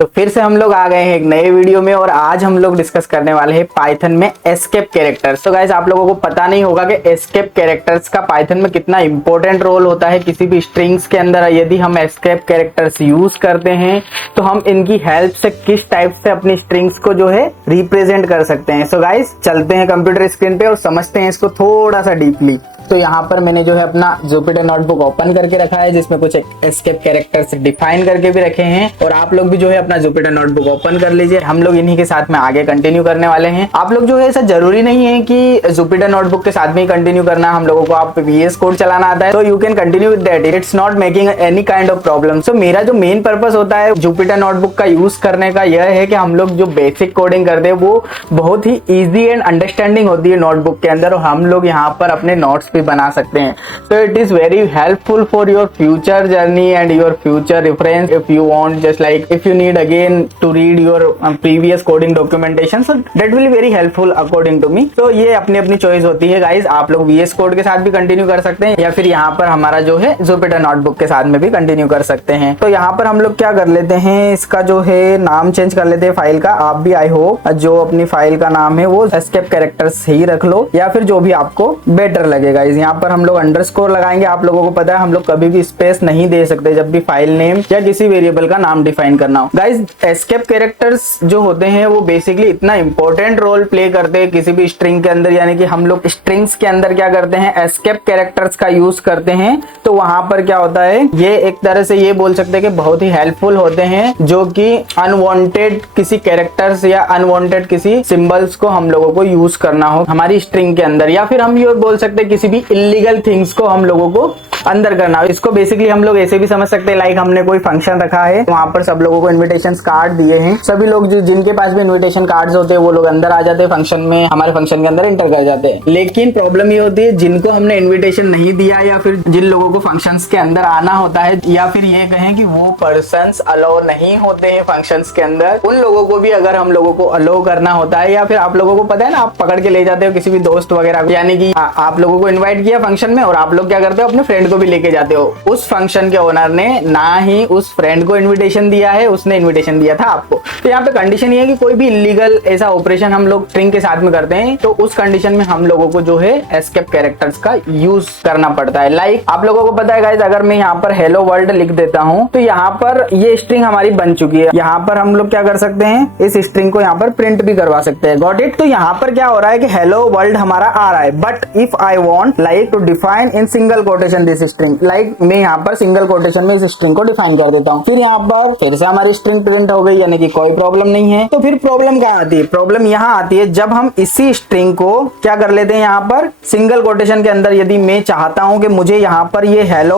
तो फिर से हम लोग आ गए हैं एक नए वीडियो में और आज हम लोग डिस्कस करने वाले हैं पाइथन में एस्केप कैरेक्टर्स। तो गाइस आप लोगों को पता नहीं होगा कि एस्केप कैरेक्टर्स का पाइथन में कितना इंपॉर्टेंट रोल होता है किसी भी स्ट्रिंग्स के अंदर। यदि हम एस्केप कैरेक्टर्स यूज करते हैं तो हम इनकी हेल्प से किस टाइप से अपनी स्ट्रिंग्स को जो है रिप्रेजेंट कर सकते हैं। सो गाइस चलते हैं कंप्यूटर स्क्रीन पे और समझते हैं इसको थोड़ा सा डीपली। तो यहाँ पर मैंने जो है अपना जुपिटर नोटबुक ओपन करके रखा है जिसमें कुछ एस्केप कैरेक्टर्स डिफाइन करके भी रखे हैं और आप लोग भी जो है अपना जुपिटर नोटबुक ओपन कर लीजिए। हम लोग इन्हीं के साथ में आगे कंटिन्यू करने वाले हैं। आप लोग जो है ऐसा जरूरी नहीं है कि जुपिटर नोटबुक के साथ में ही कंटिन्यू करना। हम लोगों को आप VS कोड चलाना आता है तो you can continue with that, it's not making any kind of problem. So मेरा जो मेन पर्पस होता है जुपिटर नोटबुक का यूज करने का यह है कि हम लोग जो बेसिक कोडिंग करते हैं वो बहुत ही ईजी एंड अंडरस्टैंडिंग होती है नोटबुक के अंदर और हम लोग यहाँ पर अपने नोट्स भी बना सकते हैं। So it is very helpful for your future journey and your future reference if you want, just like if you need again to read your previous coding documentation, so that will be very helpful according to me। तो ये अपनी अपनी choice होती है guys. आप लोग VS code के साथ भी कंटिन्यू कर सकते हैं या फिर यहाँ पर हमारा जो है जुपिटर नोटबुक के साथ में भी कंटिन्यू कर सकते हैं। तो यहाँ पर हम लोग क्या कर लेते हैं, इसका जो है नाम चेंज कर लेते हैं फाइल का। आप भी आई होप जो अपनी फाइल का नाम है वो एस्केप कैरेक्टर्स ही रख लो या फिर जो भी आपको बेटर लगेगा। यहाँ पर हम लोग अंडरस्कोर लगाएंगे। आप लोगों को पता है हम लोग कभी भी स्पेस नहीं दे सकते जब भी फाइल नेम या किसी वेरिएबल का नाम डिफाइन करना हो। गाइज एस्केप कैरेक्टर्स जो होते हैं वो बेसिकली इतना इंपॉर्टेंट रोल प्ले करते हैं किसी भी स्ट्रिंग के अंदर, यानी कि हम लोग स्ट्रिंग्स के अंदर क्या करते हैं एस्केप कैरेक्टर्स का यूज करते हैं। तो वहां पर क्या होता है, ये एक तरह से ये बोल सकते हैं कि बहुत ही हेल्पफुल होते हैं जो कि अनवांटेड किसी कैरेक्टर्स या अनवांटेड किसी सिंबल्स को हम लोगों को यूज करना हो हमारी स्ट्रिंग के अंदर, या फिर हम ये बोल सकते हैं किसी भी इलीगल थिंग्स को हम लोगों को अंदर करना। इसको बेसिकली हम लोग ऐसे भी समझ सकते हैं, लाइक हमने कोई फंक्शन रखा है, वहां पर सब लोगों को इनविटेशन कार्ड दिए हैं, सभी लोग जिनके पास भी इनविटेशन कार्ड्स होते हैं वो लोग अंदर आ जाते हैं फंक्शन में, हमारे फंक्शन के अंदर एंटर कर जाते हैं। लेकिन प्रॉब्लम ये होती है जिनको हमने इन्विटेशन नहीं दिया या फिर जिन लोगों को फंक्शंस के अंदर आना होता है या फिर ये कहें कि वो पर्सन्स अलाउ नहीं होते हैं फंक्शंस के अंदर, उन लोगों को भी अगर हम लोगों को अलाउ करना होता है या फिर आप लोगों को पता है ना आप पकड़ के ले जाते हो किसी भी दोस्त वगैरह को, यानी कि आप लोगों को इन्वाइट किया फंक्शन में और आप लोग क्या करते हो अपने फ्रेंड को भी लेके जाते हो। उस फंक्शन के ओनर ने ना ही उस फ्रेंड को इनविटेशन दिया है, उसने इनविटेशन दिया था आपको। तो यहाँ पे कंडीशन ये है कि कोई भी इलीगल ऐसा ऑपरेशन हम लोग स्ट्रिंग के साथ में करते हैं तो उस कंडीशन में हम लोगों को जो है एस्केप कैरेक्टर्स का यूज करना पड़ता है। लाइक आप लोगों को पता है गाइस, अगर मैं यहाँ पर हेलो वर्ल्ड लिख देता हूँ तो यहाँ पर ये स्ट्रिंग हमारी बन चुकी है। यहाँ पर हम लोग क्या कर सकते हैं, इस स्ट्रिंग को यहाँ पर प्रिंट भी करवा सकते हैं। Got it. तो यहाँ पर क्या हो रहा है कि हेलो वर्ल्ड हमारा आ रहा है, but if I want like to define in single quotation this string, like मैं यहाँ पर सिंगल कोटेशन में इस स्ट्रिंग को डिफाइन कर देता हूँ, फिर यहाँ पर फिर से हमारी स्ट्रिंग प्रिंट हो गई, यानी कि कोई प्रॉब्लम नहीं है। तो फिर प्रॉब्लम कहाँ आती है, प्रॉब्लम यहाँ आती है जब हम इसी स्ट्रिंग को क्या कर लेते हैं यहाँ पर सिंगल कोटेशन के अंदर। यदि मैं चाहता हूँ कि मुझे यहाँ पर ये hello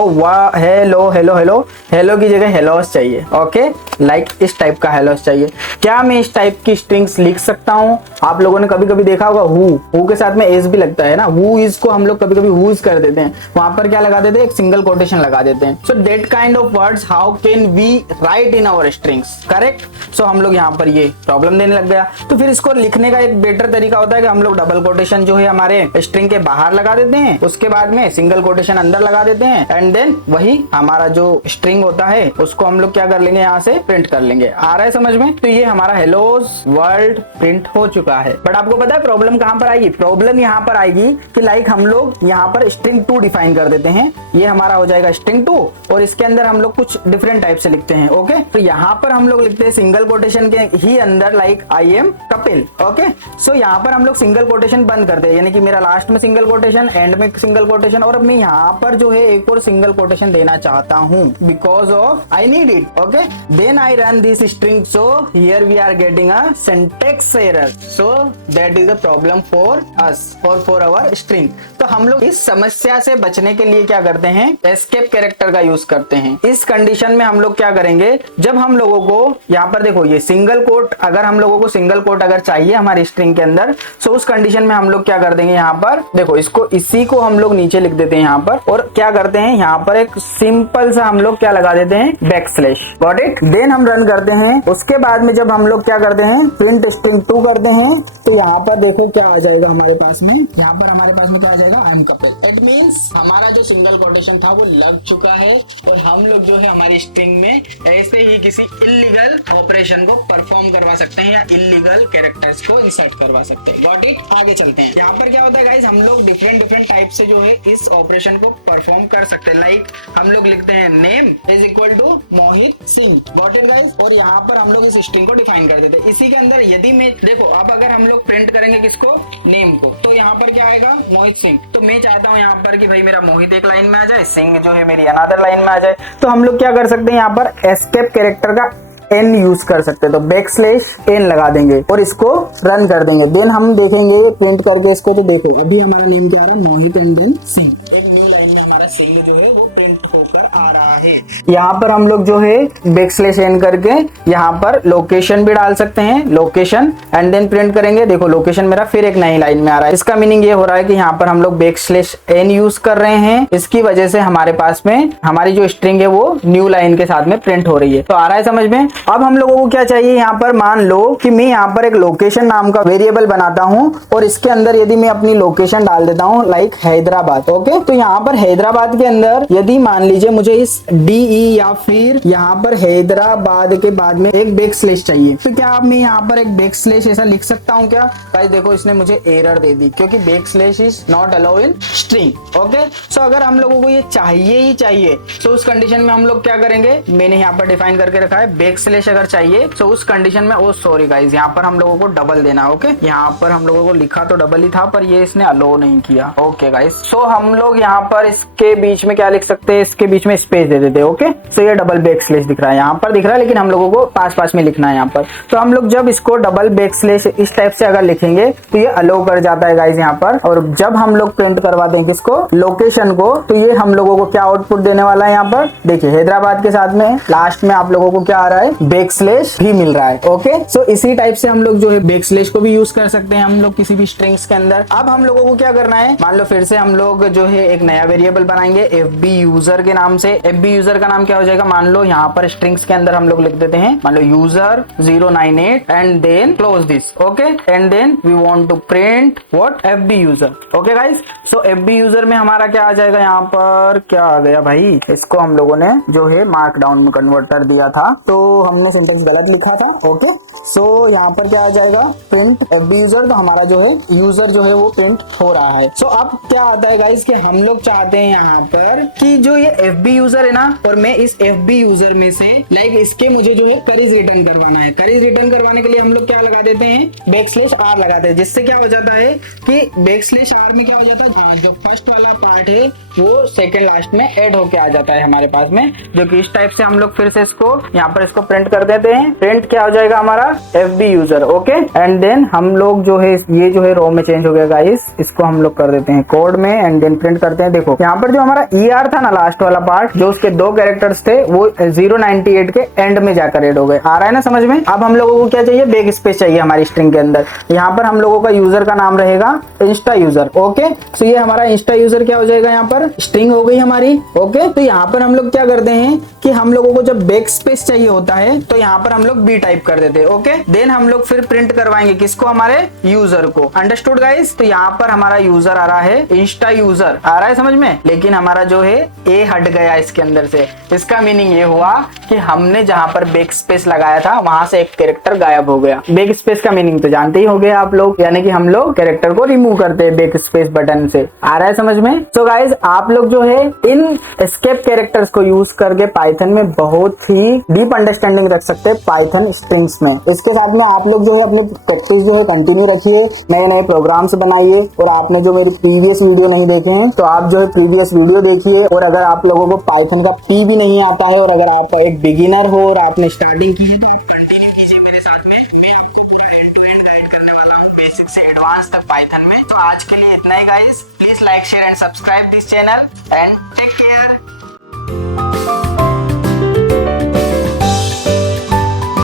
hello hello hello hello की जगह हेलोस चाहिए, ओके, लाइक इस टाइप का हेलोस चाहिए, क्या मैं इस टाइप की स्ट्रिंग्स लिख सकता हूँ? आप लोगों ने कभी कभी देखा होगा हु के साथ में एस भी लगता है ना, हु इज को हम लोग कभी कभी हुज कर देते हैं, वहां पर क्या लगा देते हैं, एक सिंगल कोटेशन लगा देते हैं। So that kind of words how can we write in our strings, correct. So हम लोग यहाँ पर ये प्रॉब्लम देने लग गया। तो फिर इसको लिखने का एक बेटर तरीका होता है कि हम लोग डबल कोटेशन जो है हमारे स्ट्रिंग के बाहर लगा देते हैं, उसके बाद में सिंगल कोटेशन अंदर लगा देते हैं एंड देन वही हमारा जो स्ट्रिंग होता है उसको हम लोग क्या कर लेंगे, यहाँ से प्रिंट कर लेंगे। आ रहा है समझ में? तो ये हमारा हेलोज वर्ल्ड प्रिंट हो चुका है। बट आपको पता है प्रॉब्लम कहां पर आएगी? प्रॉब्लम यहाँ पर आएगी कि लाइक हम लोग यहाँ पर स्ट्रिंग 2 डिफाइन कर देते हैं, ये हमारा हो जाएगा स्ट्रिंग 2 और इसके अंदर हम लोग कुछ डिफरेंट टाइप से लिखते हैं, ओके। तो यहाँ पर हम लोग लिखते हैं सिंगल कोटेशन के ही अंदर like I am Kapil, okay. So यहाँ पर हम लोग सिंगल कोटेशन बंद करते हैं, यानी कि मेरा लास्ट में सिंगल कोटेशन, एंड में सिंगल कोटेशन, और अब मैं यहाँ पर जो है एक और सिंगल कोटेशन देना चाहता हूँ because of I need it, okay. Then I run this string, so here we are getting a syntax error, so that is a problem for us और फॉर आवर स्ट्रिंग। तो हम लोग इस समस्या से बचने के लिए क्या करते हैं, एस्केप कैरेक्टर का यूज करते हैं। इस कंडीशन में हम लोग क्या करेंगे, जब हम लोगों को यहाँ पर देखो ये सिंगल कोट, अगर हम लोगों को सिंगल कोट अगर चाहिए हमारी स्ट्रिंग के अंदर, सो उस कंडीशन में हम लोग क्या कर देंगे, यहाँ पर देखो इसको इसी को हम लोग नीचे लिख देते हैं यहाँ पर, और क्या करते हैं यहाँ पर एक सिंपल सा हम लोग क्या लगा देते हैं, बैकस्लैश। Got it. देन हम रन करते हैं। उसके बाद में जब हम लोग क्या करते हैं, प्रिंट स्ट्रिंग 2 करते हैं, तो यहाँ पर देखो क्या आ जाएगा हमारे पास में, यहाँ पर हमारे पास में क्या आ जाएगा, आई एम कपिल। इट मींस हमारा जो सिंगल कोटेशन था वो लग चुका है और हम लोग जो है हमारी स्ट्रिंग में ऐसे ही किसी इल्लीगल ऑपरेशन को परफॉर्म करवा सकते हैं या इल्लीगल कैरेक्टर्स को इंसर्ट करवा सकते हैं। Got it? आगे चलते हैं। यहाँ पर क्या होता है गाइस, हम लोग डिफरेंट टाइप से जो है इस ऑपरेशन को परफॉर्म कर सकते हैं। लाइक हम लोग लिखते हैं name is equal to Mohit Singh. Got it guys? और यहाँ पर हम लोग इस स्ट्रिंग को डिफाइन कर देते हैं। इसी के अंदर यदि मैं देखो, अब अगर हम लोग प्रिंट करेंगे किसको, नेम को, तो यहाँ पर क्या आएगा, मोहित सिंह। तो मैं चाहता हूँ यहाँ पर कि भाई मेरा मोहित एक लाइन में आ जाए, सिंह जो है मेरी अनदर लाइन में आ जाए। तो हम लोग क्या कर सकते हैं, यहाँ पर एस्केप कैरेक्टर का एन यूज कर सकते हैं। तो बैकस्लैश एन लगा देंगे और इसको रन कर देंगे। देन हम देखेंगे प्रिंट करके इसको, तो देखो अभी हमारा नेम क्या आ रहा है, मोहित एंड देन सिंह। एक न्यू लाइन में हमारा सिंह जो है वो प्रिंट होकर आ रहा है। यहाँ पर हम लोग जो है बैकस्लैश एन करके यहाँ पर लोकेशन भी डाल सकते हैं, लोकेशन, एंड देन प्रिंट करेंगे। देखो लोकेशन मेरा फिर एक नई लाइन में आ रहा है। इसका मीनिंग ये हो रहा है कि यहाँ पर हम लोग बैकस्लैश एन यूज कर रहे हैं, इसकी वजह से हमारे पास में हमारी जो स्ट्रिंग है वो न्यू लाइन के साथ में प्रिंट हो रही है। तो आ रहा है समझ में? अब हम लोगों को क्या चाहिए, यहाँ पर मान लो कि मैं यहाँ पर एक लोकेशन नाम का वेरिएबल बनाता हूँ और इसके अंदर यदि मैं अपनी लोकेशन डाल देता हूँ लाइक हैदराबाद। ओके, तो यहाँ पर हैदराबाद के अंदर यदि मान लीजिए मुझे इस DE या फिर यहाँ पर हैदराबाद के बाद में एक बैकस्लैश चाहिए, तो क्या मैं यहाँ पर एक बैकस्लैश ऐसा लिख सकता हूँ क्या? गाइस देखो इसने मुझे एरर दे दी क्योंकि backslash is not allow in string. Okay, so अगर हम लोगों को ये चाहिए ही चाहिए तो उस कंडीशन में हम लोग क्या करेंगे, मैंने यहाँ पर डिफाइन करके रखा है बैकस्लैश अगर चाहिए तो उस कंडीशन में, ओ सॉरी गाइस, यहाँ पर हम लोगों को डबल देना। ओके, यहाँ पर हम लोगों को लिखा तो डबल ही था पर ये इसने अलो नहीं किया। ओके गाइस, सो हम लोग यहाँ पर इसके बीच में क्या लिख सकते हैं, इसके बीच में स्पेस दे देते हैं। ओके, सो ये डबल बैकस्लैश दिख रहा है, यहाँ पर दिख रहा है, लेकिन हम लोगों को पास में लिखना है यहाँ पर। तो हम लोग जब इसको डबल बैकस्लैश इस टाइप से अगर लिखेंगे तो ये अलो कर जाता है गाइस यहाँ पर। और जब हम लोग प्रिंट करवाते हैं किसको, लोकेशन को, तो ये हम लोगों को क्या आउटपुट देने वाला है यहाँ पर, देखिए हैदराबाद के साथ में लास्ट में आप लोगों को क्या आ रहा है, बैकस्लैश भी मिल रहा है। ओके, सो इसी टाइप से हम लोग जो है बैकस्लैश को भी यूज कर सकते हैं हम लोग किसी भी स्ट्रिंग्स के अंदर। अब हम लोगों को क्या करना है, मान लो फिर से हम लोग जो है एक नया वेरिएबल बनाएंगे FB यूजर के नाम से। FB यूजर का नाम क्या हो जाएगा, मान लो यहाँ पर स्ट्रिंग्स के अंदर हम लोग लिख देते हैं, मान लो user 098 and then close this. Okay, and then we want to print what, FB user. Okay guys, so FB user में हमारा क्या आ जाएगा, यहाँ पर क्या आ गया भाई, इसको हम लोगों ने जो है मार्कडाउन में कन्वर्टर दिया था तो हमने सिंटेक्स गलत लिखा था। ओके, सो यहाँ पर क्या आ जाएगा, प्रिंट FB यूजर, तो हमारा जो है यूजर जो है वो प्रिंट हो रहा है। सो अब क्या आता है गाइस कि हम लोग चाहते हैं यहाँ पर कि जो ये FB यूजर है ना, और मैं इस FB यूजर में से लाइक इसके मुझे जो है करीज रिटर्न करवाना है। करीज रिटर्न करवाने के लिए हम लोग क्या लगा देते हैं, बैकस्लैश R लगाते हैं, जिससे क्या हो जाता है कि बैकस्लैश R में क्या हो जाता है, जो फर्स्ट वाला पार्ट है वो सेकंड लास्ट में ऐड होके आ जाता है हमारे पास में, जो कि इस टाइप से हम लोग फिर से इसको यहाँ पर इसको प्रिंट कर देते हैं। प्रिंट क्या हो जाएगा हमारा, FB user. Okay, and then हम लोग जो है ये जो है रो में चेंज हो गया गाइस, इसको हम लोग कर देते हैं कोड में एंड देन प्रिंट करते हैं। देखो यहाँ पर जो हमारा ER था ना लास्ट वाला पार्ट, जो उसके दो कैरेक्टर्स थे वो 098 के एंड में जाकर ऐड हो गए। आ रहा है ना समझ में? अब हम लोगों को क्या चाहिए, बैक स्पेस चाहिए हमारी स्ट्रिंग के अंदर। यहाँ पर हम लोगों का यूजर का नाम रहेगा इंस्टा यूजर। ओके, सो ये हमारा इंस्टा यूजर क्या हो जाएगा, यहाँ पर स्ट्रिंग हो गई हमारी। ओके, तो यहाँ पर हम लोग क्या करते हैं कि हम लोगों को जब बैक स्पेस चाहिए होता है तो यहाँ पर हम लोग B टाइप कर देते हैं। ओके, देन हम लोग फिर प्रिंट करवाएंगे किसको, हमारे यूजर को। Understood guys? तो यहाँ पर हमारा यूजर आ रहा है, इंस्टा यूजर आ रहा है समझ में, लेकिन हमारा जो है A हट गया इसके अंदर से। इसका मीनिंग ये हुआ कि हमने जहां पर बैक स्पेस लगाया था वहां से एक कैरेक्टर गायब हो गया। बैक स्पेस का मीनिंग तो जानते ही होंगे आप लोग, यानी कि हम लोग कैरेक्टर को रिमूव करते हैं बैक स्पेस बटन से। आ रहा है समझ में? तो गाइस आप लोग जो है इन एस्केप कैरेक्टर्स को यूज करके पाइथन में बहुत ही डीप अंडरस्टैंडिंग रख सकते हैं पाइथन स्ट्रिंग्स में। इसके साथ में आप लोग जो है अपनी प्रैक्टिस जो है कंटिन्यू रखिए, नए नए प्रोग्राम्स बनाइए। और आपने जो मेरी प्रीवियस वीडियो नहीं देखे हैं तो आप जो है प्रीवियस वीडियो देखिए। और अगर आप लोगों को पाइथन का P भी नहीं आता है और अगर आप एक बिगिनर हो और आपने स्टार्टिंग की है तो आप कंटिन्यू कीजिए मेरे साथ में। मैं आपको पूरा एंड टू एंड गाइड करने वाला हूँ बेसिक से एडवांस तक पाइथन में। तो आज के लिए इतना ही guys, please like share and subscribe this channel and